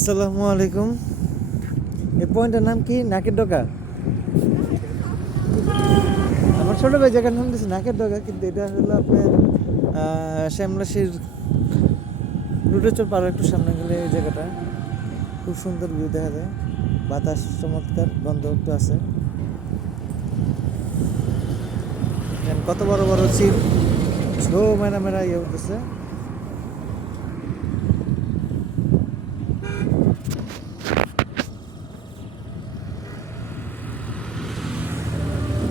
আসসালামু আলাইকুম। এই পয়েন্টের নাম কি? নাকের ডগা। আমার ছোট ভাই জায়গার নাম দিয়েছে নাকের ডগা, কিন্তু এটা হলো আপনার শ্যামলাশির রুটেচর পার একটু সামনে গেলে এই জায়গাটা খুব সুন্দর ভিউ দেখা যায়। বাতাস চমৎকার, গন্ধ একটু আছে। কত বড় বড় চিল ঝো মেরা মেরা ইয়ে উঠতেছে।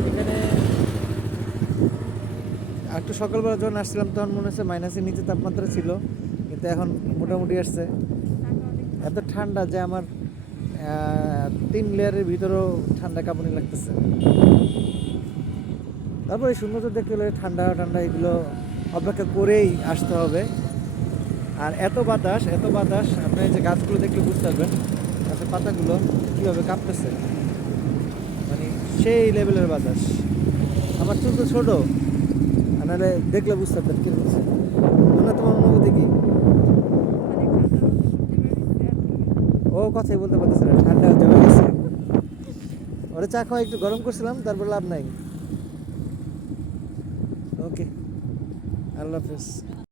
এখানে একটু সকালবেলা যখন আসছিলাম তখন মনে হচ্ছে মাইনাসের নিচে তাপমাত্রা ছিল, কিন্তু এখন মোটামুটি আসছে। এত ঠান্ডা যে আমার 3 লেয়ারের ভিতরেও ঠান্ডা কাঁপুনি লাগতেছে। তারপরে সৌন্দর্য দেখতে হলে ঠান্ডা ঠান্ডা এগুলো অপেক্ষা করেই আসতে হবে। আর এত বাতাস, এত বাতাস, আপনি এই যে গাছগুলো দেখলে বুঝতে পারবেন গাছের পাতাগুলো কীভাবে কাঁপতেছে, মানে সেই লেভেলের বাতাস। আমার চুল তো ছোটো, নাহলে দেখলে বুঝতে পারতেন কী হচ্ছে। না, তোমার অনুভূতি কি? ও কথাই বলতে পারতেছে না, ঠান্ডা জমে গেছে। ওরা চা খাওয়া একটু গরম করছিলাম, তারপর লাভ নাই। ওকে, আল্লাহ হাফেজ।